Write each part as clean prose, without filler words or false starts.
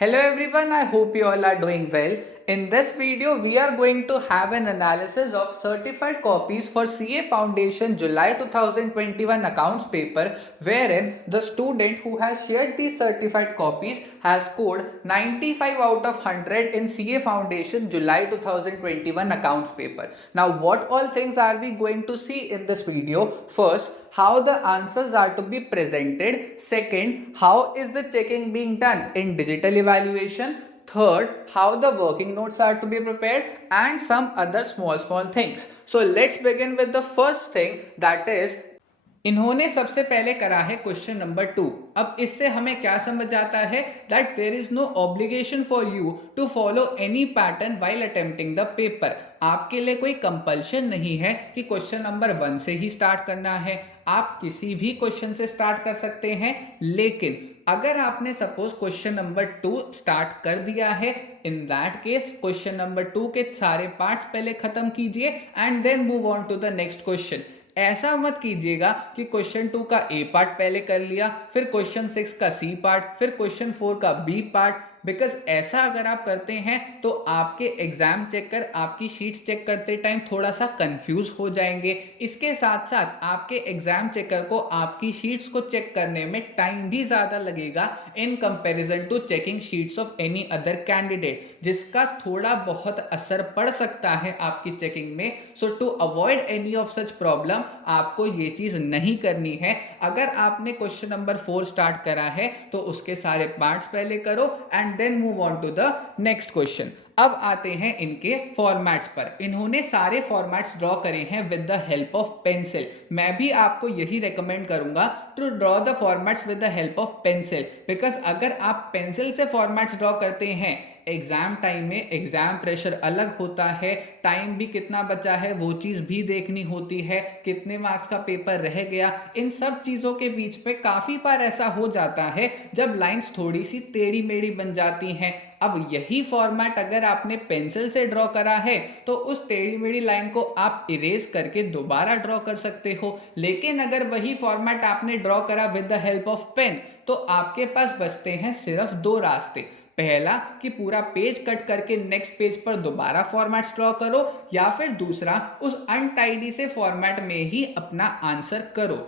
Hello everyone, I hope you all are doing well. In this video, we are going to have an analysis of certified copies for CA Foundation July 2021 accounts paper, wherein the student who has shared these certified copies has scored 95 out of 100 in CA Foundation July 2021 accounts paper. Now, what all things are we going to see in this video? First, how the answers are to be presented. Second, how is the checking being done in digital evaluation. Third, how the working notes are to be prepared, and some other small things. So let's begin with the first thing, that is इन्होंने सबसे पहले करा है question number 2। अब इससे हमें क्या समझ आता है that there is no obligation for you to follow any pattern while attempting the paper. आपके लिए कोई कंपल्शन नहीं है कि क्वेश्चन नंबर 1 से ही स्टार्ट करना है, आप किसी भी क्वेश्चन से स्टार्ट कर सकते हैं। लेकिन अगर आपने सपोज क्वेश्चन नंबर 2 स्टार्ट कर दिया है, in that case question number 2 के सारे पार्ट्स पहले खत्म कीजिए and then move on to the next question. ऐसा मत कीजिएगा कि क्वेश्चन 2 का ए पार्ट पहले कर लिया, फिर क्वेश्चन 6 का सी पार्ट, फिर क्वेश्चन 4 का बी पार्ट। बिकॉज ऐसा अगर आप करते हैं तो आपके एग्जाम चेकर आपकी शीट्स चेक करते टाइम थोड़ा सा कंफ्यूज हो जाएंगे। इसके साथ साथ आपके एग्जाम चेकर को आपकी शीट्स को चेक करने में टाइम भी ज़्यादा लगेगा in comparison to checking sheets of any other candidate, जिसका थोड़ा बहुत असर पड़ सकता है आपकी चेकिंग में। So to avoid any of such problem आपको ये चीज़ नहीं करनी है। अगर आपने क्वेश्चन नंबर 4 स्टार्ट करा है तो उसके सारे पार्ट्स पहले करो and then move on to the next question. अब आते हैं इनके फॉर्मेट्स पर। इन्होंने सारे फॉर्मेट्स ड्रॉ करे हैं with the help of pencil. मैं भी आपको यही रेकमेंड करूंगा to draw the formats with the help of pencil, because अगर आप पेंसिल से फॉर्मेट्स ड्रॉ करते हैं एग्जाम टाइम में एग्जाम प्रेशर अलग होता है, टाइम भी कितना बचा है वो चीज़ भी देखनी होती है, कितने मार्क्स का पेपर रह गया, इन सब चीज़ों के बीच पे काफ़ी बार ऐसा हो जाता है जब लाइंस थोड़ी सी टेढ़ी मेढ़ी बन जाती हैं। अब यही फॉर्मेट अगर आपने पेंसिल से ड्रॉ करा है तो उस टेढ़ी मेढ़ी लाइन को आप इरेज करके दोबारा ड्रॉ कर सकते हो। लेकिन अगर वही फॉर्मेट आपने ड्रॉ करा with the help of pen तो आपके पास बचते हैं सिर्फ 2 रास्ते। पहला कि पूरा पेज कट करके नेक्स्ट पेज पर दोबारा फॉर्मेट्स ड्रॉ करो, या फिर दूसरा उस अनटाइडी से फॉर्मेट में ही अपना आंसर करो।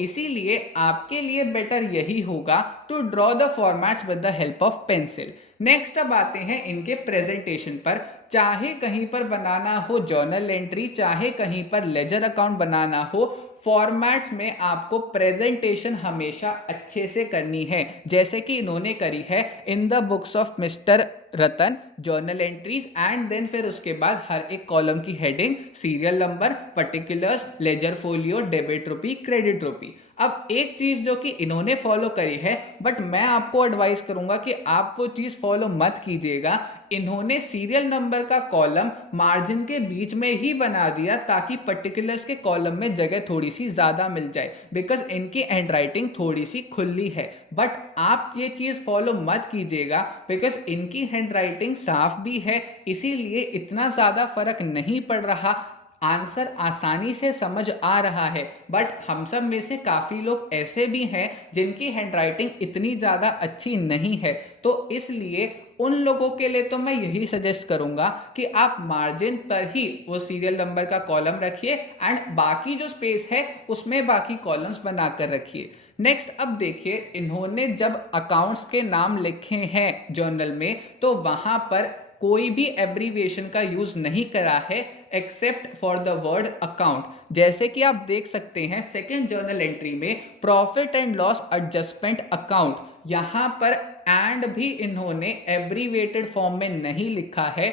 इसीलिए आपके लिए बेटर यही होगा to draw the formats with the help of pencil. Next अब आते हैं इनके प्रेजेंटेशन पर। चाहे कहीं पर बनाना हो जर्नल एंट्री, चाहे कहीं पर लेजर अकाउंट बनाना हो, फॉर्मेट्स में आपको प्रेजेंटेशन हमेशा अच्छे से करनी है, जैसे कि इन्होंने करी है in the books of mister Ratan, journal entries and then फिर उसके बाद हर एक कॉलम की heading, serial number, particulars, ledger folio, debit rupee, credit rupee. अब एक चीज जो कि इन्होंने फॉलो करी है, बट मैं आपको एडवाइस करूंगा कि आप वो चीज फॉलो मत कीजिएगा। इन्होंने सीरियल नंबर का कॉलम मार्जिन के बीच में ही बना दिया ताकि पर्टिकुलर्स के कॉलम में जगह थोड़ी सी ज़्यादा मिल जाए, बिकॉज इनकी हैंड राइटिंग थोड़ी सी खुली है। बट आप ये चीज़ फॉलो मत कीजिएगा बिकॉज इनकी हैंड राइटिंग साफ भी है, इसीलिए इतना ज़्यादा फर्क नहीं पड़ रहा, आंसर आसानी से समझ आ रहा है। बट हम सब में से काफ़ी लोग ऐसे भी हैं जिनकी हैंडराइटिंग इतनी ज़्यादा अच्छी नहीं है, तो इसलिए उन लोगों के लिए तो मैं यही सजेस्ट करूंगा कि आप मार्जिन पर ही वो सीरियल नंबर का कॉलम रखिए एंड बाकी जो स्पेस है उसमें बाकी कॉलम्स बनाकर रखिए। नेक्स्ट अब देखिए, इन्होंने जब अकाउंट्स के नाम लिखे हैं जर्नल में तो वहां पर कोई भी एब्रीविएशन का यूज नहीं करा है except for the word account. जैसे कि आप देख सकते हैं सेकेंड जर्नल एंट्री में profit and loss adjustment account, यहां पर एंड भी इन्होंने एब्रीवेटेड फॉर्म में नहीं लिखा है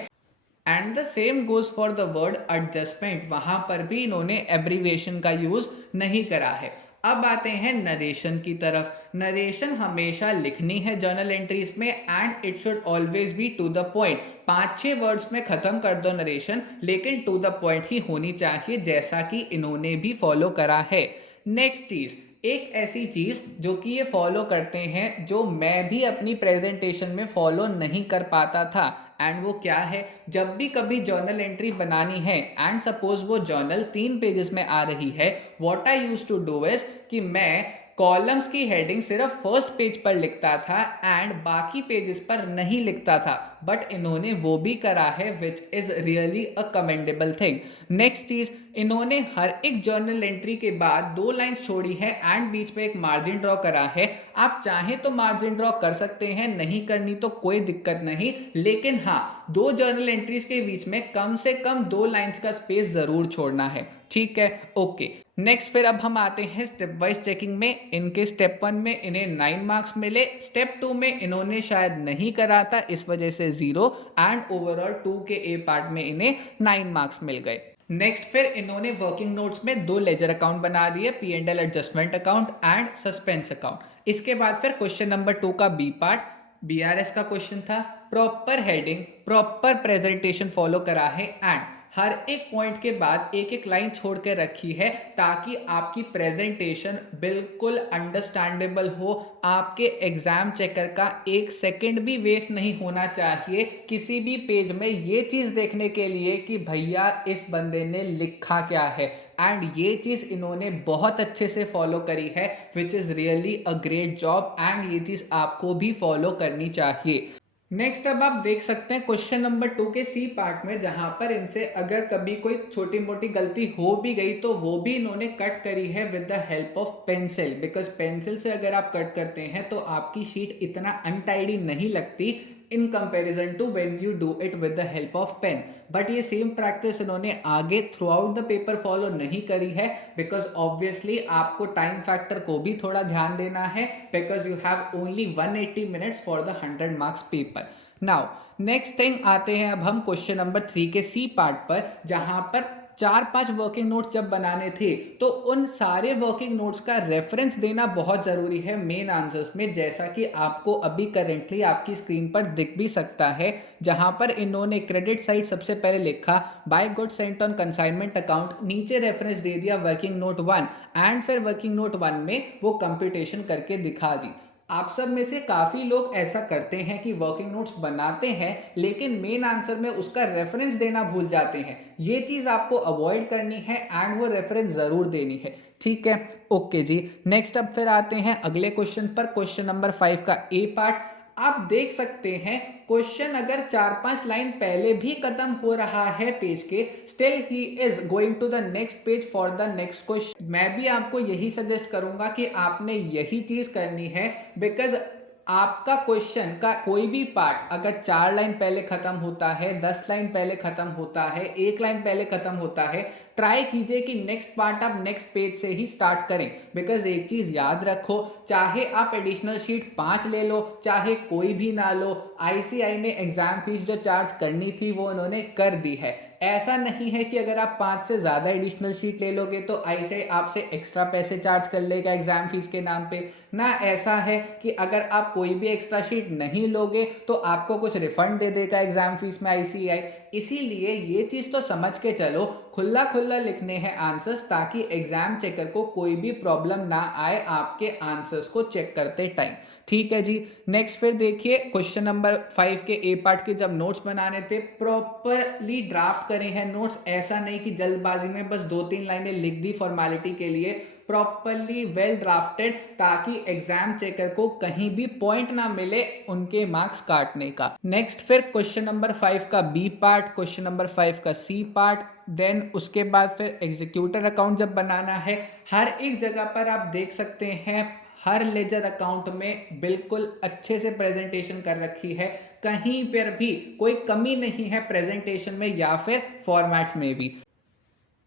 and the same goes for the word adjustment, वहां पर भी इन्होंने एब्रीविएशन का यूज नहीं करा है। अब आते हैं नरेशन की तरफ। नरेशन हमेशा लिखनी है जर्नल एंट्रीज में and it should always be to the point. 5-6 words में खत्म कर दो नरेशन, लेकिन टू द पॉइंट ही होनी चाहिए, जैसा कि इन्होंने भी फॉलो करा है। नेक्स्ट चीज, एक ऐसी चीज जो कि ये फॉलो करते हैं जो मैं भी अपनी प्रेजेंटेशन में फॉलो नहीं कर पाता था, एंड वो क्या है, जब भी कभी जर्नल एंट्री बनानी है एंड सपोज वो जर्नल 3 पेजेस में आ रही है, what I used to do is कि मैं कॉलम्स की हेडिंग सिर्फ फर्स्ट पेज पर लिखता था एंड बाकी पेजेस पर नहीं लिखता था, बट इन्होंने वो भी करा है which is really a commendable thing. Next चीज, इन्होंने हर एक जर्नल एंट्री के बाद 2 लाइंस छोड़ी है एंड बीच में एक मार्जिन ड्रॉ करा है। आप चाहें तो मार्जिन ड्रॉ कर सकते हैं, नहीं करनी तो कोई दिक्कत नहीं, लेकिन हाँ 2 जर्नल एंट्रीज के बीच में कम से कम 2 लाइंस का स्पेस जरूर छोड़ना है। ठीक है, ओके। नेक्स्ट फिर अब हम आते हैं स्टेप वाइज चेकिंग में। इनके स्टेप 1 में इन्हें 9 मार्क्स मिले, स्टेप 2 में इन्होंने शायद नहीं करा था इस वजह से 0 एंड ओवरऑल 2 के ए पार्ट में इन्हें 9 मार्क्स मिल गए। नेक्स्ट फिर इन्होंने वर्किंग नोट्स में 2 लेजर अकाउंट बना दिए, P&L adjustment account and suspense account. इसके बाद फिर क्वेश्चन नंबर 2 का बी पार्ट BRS का क्वेश्चन था। Proper heading, proper presentation follow करा है एंड हर एक पॉइंट के बाद एक एक लाइन छोड़ के रखी है ताकि आपकी प्रेजेंटेशन बिल्कुल अंडरस्टैंडेबल हो। आपके एग्जाम चेकर का 1 सेकंड भी वेस्ट नहीं होना चाहिए किसी भी पेज में ये चीज देखने के लिए कि भैया इस बंदे ने लिखा क्या है, एंड ये चीज इन्होंने बहुत अच्छे से फॉलो करी है which is really a great job and ये चीज आपको भी फॉलो करनी चाहिए। नेक्स्ट अब आप देख सकते हैं क्वेश्चन नंबर 2 के सी पार्ट में, जहां पर इनसे अगर कभी कोई छोटी मोटी गलती हो भी गई तो वो भी इन्होंने कट करी है with the help of pencil, because pencil से अगर आप कट करते हैं तो आपकी शीट इतना अनटाइडी नहीं लगती in comparison to when you do it with the help of pen. But ये सेम प्रैक्टिस इन्होंने आगे throughout the paper follow नहीं करी है, बिकॉज ऑब्वियसली आपको टाइम फैक्टर को भी थोड़ा ध्यान देना है, because you have only 180 minutes for the 100 marks paper. Now next thing आते हैं अब हम क्वेश्चन नंबर 3 के सी पार्ट पर, जहां पर 4-5 वर्किंग नोट्स जब बनाने थे तो उन सारे वर्किंग नोट्स का रेफरेंस देना बहुत जरूरी है मेन आंसर्स में, जैसा कि आपको अभी करेंटली आपकी स्क्रीन पर दिख भी सकता है, जहां पर इन्होंने क्रेडिट साइड सबसे पहले लिखा by good sent on consignment account, नीचे रेफरेंस दे दिया वर्किंग नोट 1 एंड फिर वर्किंग नोट 1 में वो कंप्यूटेशन करके दिखा दी। आप सब में से काफी लोग ऐसा करते हैं कि वर्किंग नोट्स बनाते हैं लेकिन मेन आंसर में उसका रेफरेंस देना भूल जाते हैं। ये चीज आपको अवॉइड करनी है एंड वो रेफरेंस जरूर देनी है। ठीक है, ओके जी। नेक्स्ट अब फिर आते हैं अगले क्वेश्चन पर, क्वेश्चन नंबर 5 का ए पार्ट। आप देख सकते हैं क्वेश्चन अगर 4-5 लाइन पहले भी खत्म हो रहा है पेज के, still he is going to the next page for the next question. मैं भी आपको यही सजेस्ट करूंगा कि आपने यही चीज करनी है, बिकॉज आपका क्वेश्चन का कोई भी पार्ट अगर 4 लाइन पहले खत्म होता है, 10 लाइन पहले खत्म होता है, 1 लाइन पहले खत्म होता है, ट्राई कीजिए कि नेक्स्ट पार्ट आप नेक्स्ट पेज से ही स्टार्ट करें। बिकॉज एक चीज याद रखो, चाहे आप एडिशनल शीट 5 ले लो चाहे कोई भी ना लो, ICAI ने एग्जाम फीस जो चार्ज करनी थी वो उन्होंने कर दी है। ऐसा नहीं है कि अगर आप 5 से ज्यादा एडिशनल शीट ले लोगे तो ICAI आपसे एक्स्ट्रा पैसे चार्ज कर लेगा एग्जाम फीस के नाम पे, ना ऐसा है कि अगर आप कोई भी एक्स्ट्रा शीट नहीं लोगे तो आपको कुछ रिफंड दे देगा एग्जाम फीस में ICAI। इसीलिए ये चीज तो समझ के चलो, खुला खुला लिखने हैं आंसर्स ताकि एग्जाम चेकर को कोई भी प्रॉब्लम ना आए आपके आंसर्स को चेक करते टाइम। ठीक है जी। नेक्स्ट फिर देखिए क्वेश्चन नंबर 5 के ए पार्ट के जब नोट्स बनाने थे, प्रॉपरली ड्राफ्ट करे हैं नोट्स, ऐसा नहीं कि जल्दबाजी में बस 2-3 लाइनें लिख दी फॉर्मेलिटी के लिए, प्रॉपरली वेल ड्राफ्टेड ताकि एग्जाम चेकर को कहीं भी पॉइंट ना मिले उनके मार्क्स काटने का। नेक्स्ट फिर क्वेश्चन नंबर 5 का बी पार्ट, क्वेश्चन नंबर 5 का सी पार्ट, देन उसके बाद फिर एग्जीक्यूटर अकाउंट जब बनाना है, हर एक जगह पर आप देख सकते हैं हर लेजर अकाउंट में बिल्कुल अच्छे से प्रेजेंटेशन कर रखी है, कहीं पर भी कोई कमी नहीं है प्रेजेंटेशन में या फिर फॉर्मेट्स में भी।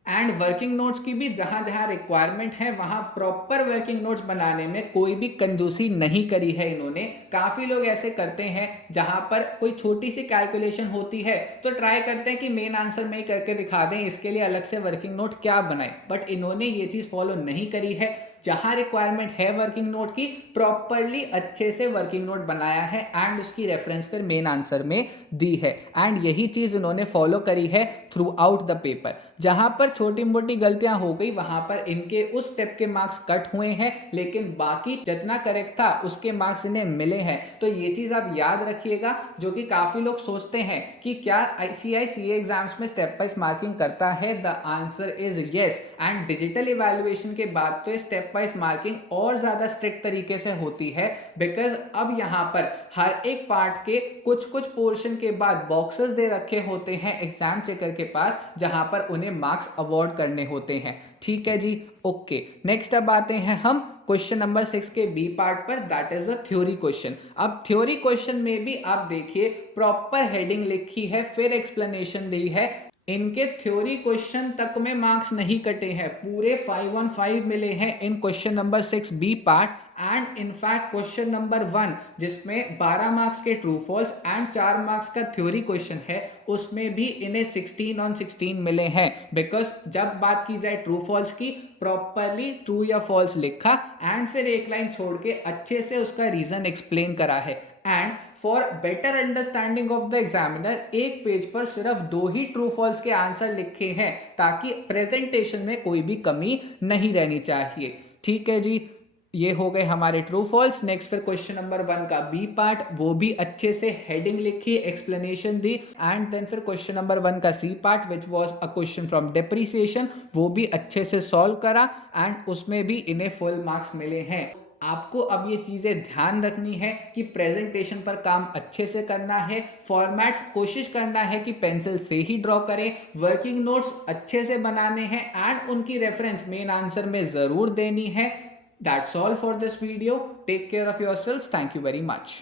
एंड वर्किंग नोट्स की भी जहां जहां रिक्वायरमेंट है वहां प्रॉपर वर्किंग नोट्स बनाने में कोई भी कंजूसी नहीं करी है इन्होंने। काफी लोग ऐसे करते हैं जहां पर कोई छोटी सी कैलकुलेशन होती है तो ट्राई करते हैं कि मेन आंसर में ही करके दिखा दें, इसके लिए अलग से वर्किंग नोट क्या बनाए, बट इन्होंने ये चीज फॉलो नहीं करी है। जहां रिक्वायरमेंट है वर्किंग नोट की, प्रॉपरली अच्छे से वर्किंग नोट बनाया है एंड उसकी रेफरेंस फिर मेन आंसर में दी है, एंड यही चीज इन्होंने फॉलो करी है थ्रू आउट द पेपर। जहां पर छोटी मोटी गलतियां हो गई वहां पर इनके उस स्टेप के मार्क्स कट हुए हैं, लेकिन बाकी जितना करेक्ट था उसके मार्क्स इन्हें मिले हैं। तो ये चीज आप याद रखिएगा, जो कि काफी लोग सोचते हैं कि क्या ICAI CA एग्जाम्स में स्टेप वाइज मार्किंग करता है। The answer is yes, and digital evaluation के बाद तो स्टेप वाइज मार्किंग और ज़्यादा स्ट्रिक्ट तरीके से होती है, बिकॉज अब यहाँ पर हर एक पार्ट के कुछ कुछ पोर्शन के बाद बॉक्सेस दे रखे होते हैं एग्जाम चेकर के पास, जहाँ पर उन्हें मार्क्स अवॉर्ड करने होते हैं। ठीक है जी, ओके। नेक्स्ट अब आते हैं हम क्वेश्चन नंबर 6 के बी पार्ट पर, that is a theory question. अब थ्योरी क्वेश्चन में भी आप देखिए प्रॉपर हेडिंग लिखी है, फिर एक्सप्लेनेशन दी है। इनके थ्योरी क्वेश्चन तक में मार्क्स नहीं कटे हैं, पूरे 5 on 5 मिले हैं in question number 6 B part. And in fact question number 1 जिसमें 12 मार्क्स के ट्रू फॉल्स एंड 4 मार्क्स का थ्योरी क्वेश्चन है, उसमें भी इन्हें 16 on 16 मिले हैं। बिकॉज जब बात की जाए ट्रू फॉल्स की, प्रॉपरली ट्रू या फॉल्स लिखा एंड फिर एक लाइन छोड़ के अच्छे से उसका रीजन एक्सप्लेन करा है। And for better understanding of the examiner एक पेज पर सिर्फ 2 ही ट्रू फॉल्स के आंसर लिखे हैं, ताकि प्रेजेंटेशन में कोई भी कमी नहीं रहनी चाहिए। ठीक है जी, ये हो गए हमारे ट्रू फॉल्स। नेक्स्ट फिर क्वेश्चन नंबर 1 का बी पार्ट, वो भी अच्छे से हेडिंग लिखी, एक्सप्लेनेशन दी। एंड देन फिर क्वेश्चन नंबर 1 का C part which was a question from depreciation, वो भी अच्छे से सॉल्व करा एंड उसमें भी इन्हें फुल मार्क्स मिले हैं। आपको अब ये चीज़ें ध्यान रखनी है कि प्रेजेंटेशन पर काम अच्छे से करना है, फॉर्मेट्स कोशिश करना है कि पेंसिल से ही ड्रॉ करें, वर्किंग नोट्स अच्छे से बनाने हैं एंड उनकी रेफरेंस मेन आंसर में ज़रूर देनी है। That's all for this video. Take care of yourselves. Thank you very much.